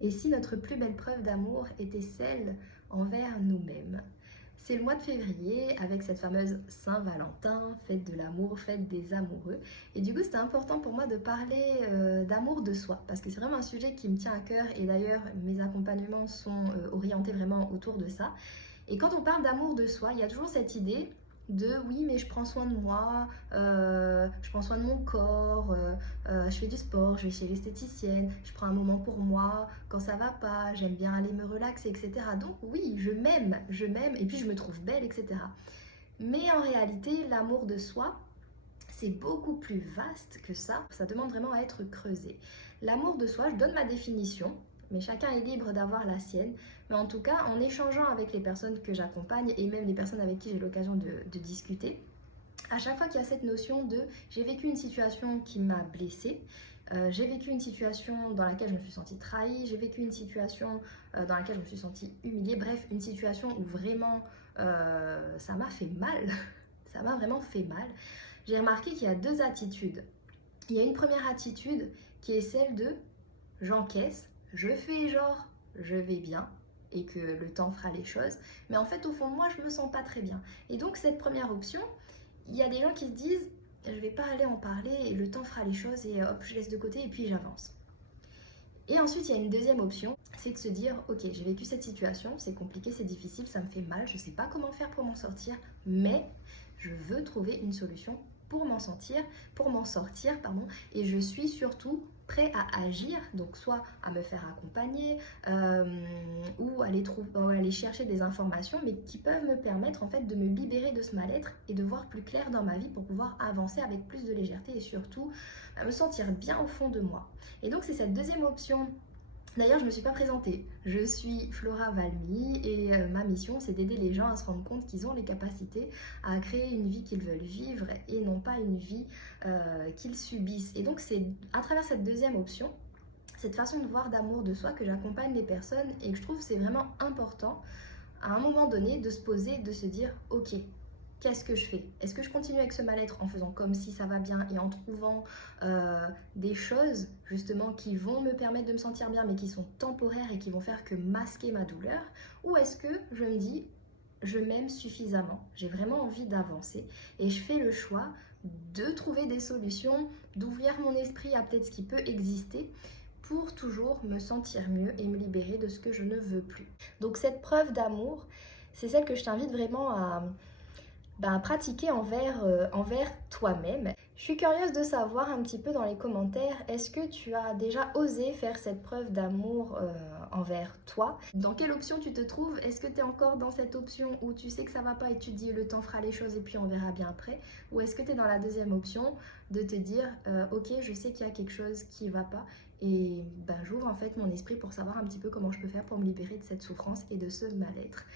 Et si notre plus belle preuve d'amour était celle envers nous-mêmes? C'est le mois de février avec cette fameuse Saint-Valentin, fête de l'amour, fête des amoureux. Et du coup, c'était important pour moi de parler d'amour de soi parce que c'est vraiment un sujet qui me tient à cœur et d'ailleurs, mes accompagnements sont orientés vraiment autour de ça. Et quand on parle d'amour de soi, il y a toujours cette idée de oui, mais je prends soin de moi, je prends soin de mon corps, je fais du sport, je vais chez l'esthéticienne, je prends un moment pour moi, quand ça va pas, j'aime bien aller me relaxer, etc. Donc oui, je m'aime et puis je me trouve belle, etc. Mais en réalité, l'amour de soi, c'est beaucoup plus vaste que ça demande vraiment à être creusé. L'amour de soi, je donne ma définition, mais chacun est libre d'avoir la sienne. Mais en tout cas, en échangeant avec les personnes que j'accompagne et même les personnes avec qui j'ai l'occasion de discuter, à chaque fois qu'il y a cette notion de j'ai vécu une situation qui m'a blessée, j'ai vécu une situation dans laquelle je me suis sentie trahie, j'ai vécu une situation dans laquelle je me suis sentie humiliée, bref, une situation où vraiment ça m'a fait mal, ça m'a vraiment fait mal. J'ai remarqué qu'il y a deux attitudes. Il y a une première attitude qui est celle de j'encaisse, je fais genre je vais bien et que le temps fera les choses, mais en fait au fond de moi je me sens pas très bien. Et donc cette première option, il y a des gens qui se disent je vais pas aller en parler et le temps fera les choses et hop je laisse de côté et puis j'avance. Et ensuite il y a une deuxième option, c'est de se dire ok j'ai vécu cette situation, c'est compliqué, c'est difficile, ça me fait mal, je sais pas comment faire pour m'en sortir, mais je veux trouver une solution pour m'en sortir, pardon, et je suis surtout prêt à agir, donc soit à me faire accompagner ou aller chercher des informations, mais qui peuvent me permettre en fait de me libérer de ce mal-être et de voir plus clair dans ma vie pour pouvoir avancer avec plus de légèreté et surtout me sentir bien au fond de moi. Et donc c'est cette deuxième option. D'ailleurs, je ne me suis pas présentée. Je suis Flora Valmy et ma mission, c'est d'aider les gens à se rendre compte qu'ils ont les capacités à créer une vie qu'ils veulent vivre et non pas une vie qu'ils subissent. Et donc, c'est à travers cette deuxième option, cette façon de voir d'amour de soi que j'accompagne les personnes et que je trouve que c'est vraiment important à un moment donné de se poser, de se dire « Ok, qu'est-ce que je fais? Est-ce que je continue avec ce mal-être en faisant comme si ça va bien et en trouvant des choses justement qui vont me permettre de me sentir bien mais qui sont temporaires et qui vont faire que masquer ma douleur? Ou est-ce que je me dis je m'aime suffisamment, j'ai vraiment envie d'avancer et je fais le choix de trouver des solutions, d'ouvrir mon esprit à peut-être ce qui peut exister pour toujours me sentir mieux et me libérer de ce que je ne veux plus. Donc cette preuve d'amour, c'est celle que je t'invite vraiment à pratiquer envers toi-même. Je suis curieuse de savoir un petit peu dans les commentaires, est-ce que tu as déjà osé faire cette preuve d'amour envers toi? Dans quelle option tu te trouves? Est-ce que tu es encore dans cette option où tu sais que ça va pas et tu te dis le temps fera les choses et puis on verra bien après? Ou est-ce que tu es dans la deuxième option de te dire ok, je sais qu'il y a quelque chose qui va pas et j'ouvre en fait mon esprit pour savoir un petit peu comment je peux faire pour me libérer de cette souffrance et de ce mal-être.